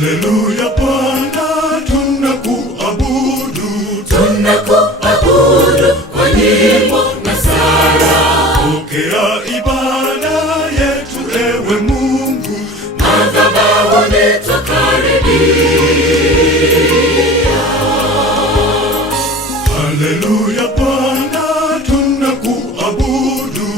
Haleluya Bwana, tunakuabudu kwa nyimbo na sala. Pokea ibada yetu ewe Mungu, madhabahuni twakaribia. Haleluya Bwana, tunakuabudu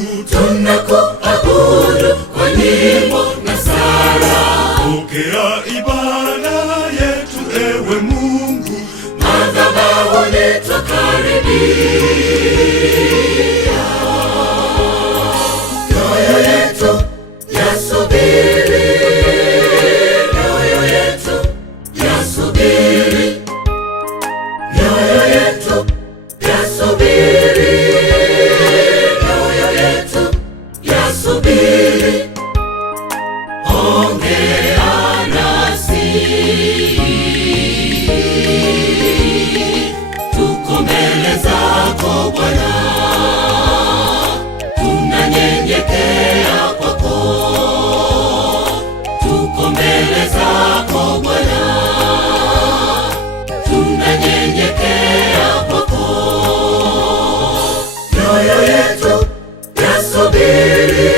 kwa nyimbo na sala. Pokea ibada yetu ewe Mungu, madhabahuni twakaribia. Mioyo yetu yasubiri, mioyo yetu yasubiri, mioyo yetu yasubiri, mioyo yetu yasubiri. Ongea nasi, tuko mbele zako Bwana, tunanyenyekea kwako. Tuko mbele zako Bwana, tunanyenyekea kwako. Mioyo yetu yasubiri,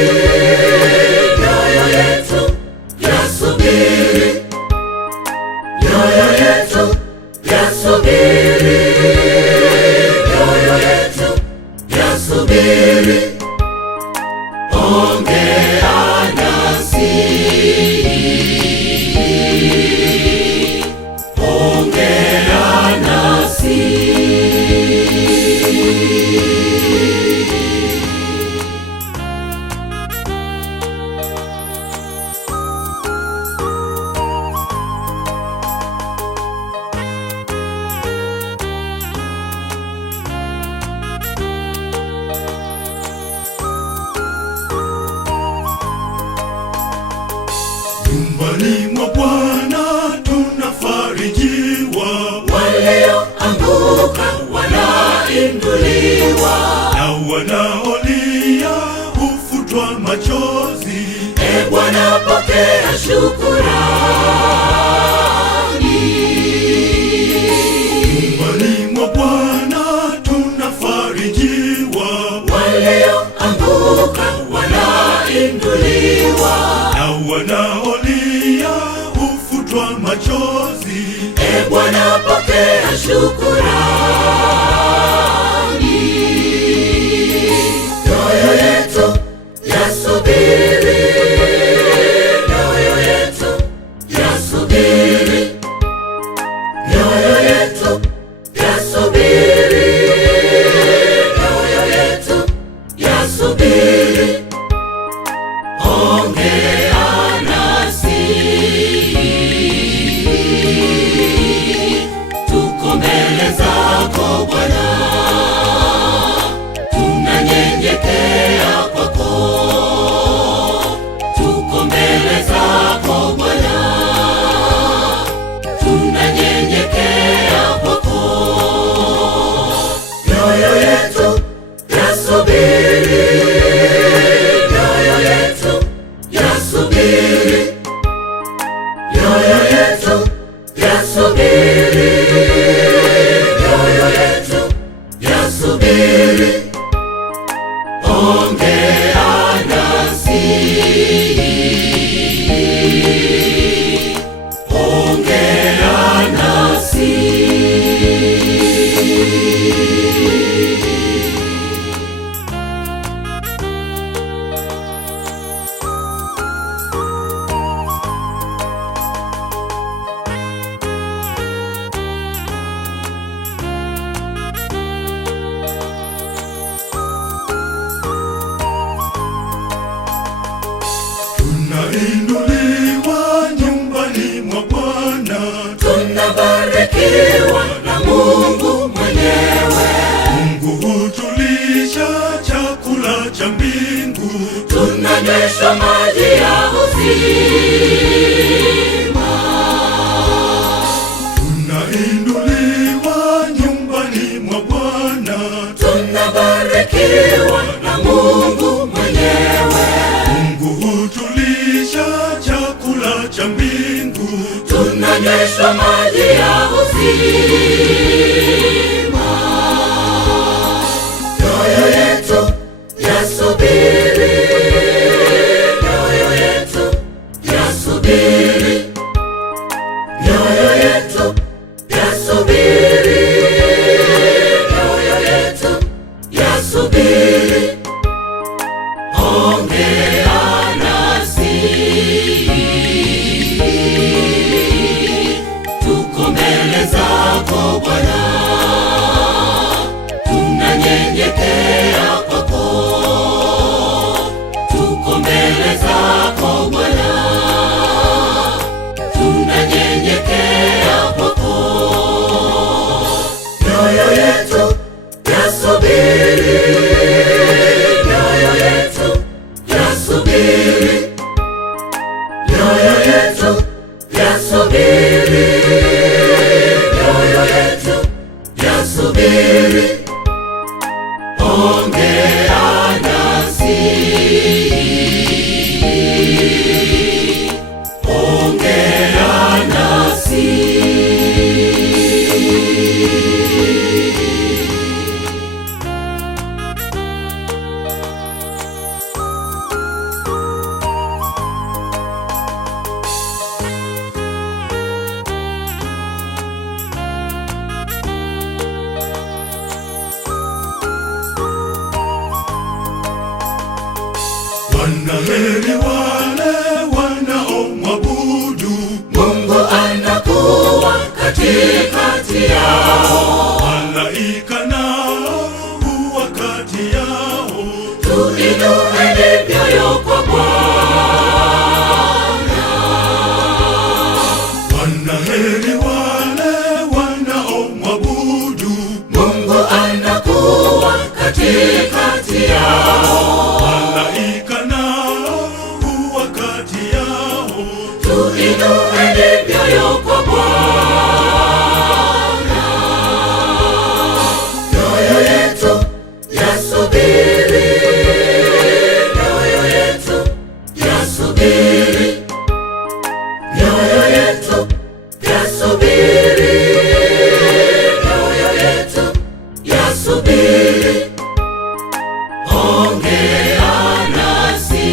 mioyo yetu yasubiri, mioyo yetu yasubiri, mioyo yetu yasubiri. Ongea nasi, ongea nasi. nyumbani mwa Bwana tunafarijiwa, walioanguka wanainuliwa, na wanaolia hufutwa machozi. E Bwana, pokea shukrani. Nyumbani mwa Bwana tunafarijiwa, walioanguka wanainuliwa, na wanaolia hufutwa machozi. E Bwana, pokea shukrani. Mioyo yetu yasubiri, mioyo yetu yasubiri, mioyo yetu yasubiri, mioyo yetu yasubiri. Ongea nasi, tuko mbele zako Bwana, tunanyenyekea kwako. Tuko mbele zako Bwana, tunanyenyekea kwako. Mioyo yetu yasubiri, mioyo yetu yasubiri, mioyo yetu yasubiri, mioyo yetu yasubiri. Ongea nasi, ongea nasi. Tunainuliwa nyumbani mwa Bwana, tunabarikiwa na Mungu mwenyewe. Mungu hutulisha chakula cha mbingu, tunanyweshwa maji ya uzima. Tunainuliwa nyumbani mwa Bwana, tunabarikiwa na Mungu mwenyewe. Mungu hutulisha chakula cha mbingu, tunanyweshwa maji ya uzima. Mioyo yetu yasubiri, mioyo yetu yasubiri, mioyo yetu yasubiri, mioyo yetu yasubiri. Ongea nasi, tuko mbele zako Bwana, tunanyenyekea kwako. Tuko mbele zako Bwana, tunanyenyekea kwako. Mioyo yetu yasubiri, mioyo yetu yasubiri, mioyo yetu yasubiri, mioyo yetu yasubiri. Ongea nasi, ongea nasi. Wanaheri wale wanaomwabudu Mungu, anakuwa katikati yao. malaika nao huwa kati yao. Tuinueni mioyo kwa Bwana. Wanaheri wale wanaomwabudu Mungu, anakuwa katikati yao. malaika nao huwa kati yao. Tuinueni mioyo kwa Bwana. Mioyo yetu yasubiri, mioyo yetu yasubiri, mioyo yetu yasubiri, mioyo yetu yasubiri. Ongea nasi,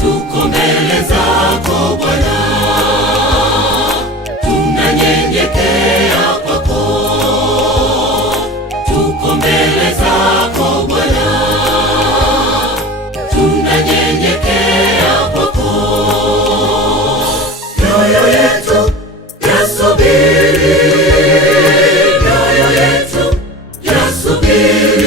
tuko mbele zako Bwana, tunanyenyekea kwako. Tuko mbele zako Bwana, tunanyenyekea kwako. Mioyo yetu yasubiri, mioyo yetu yasubiri,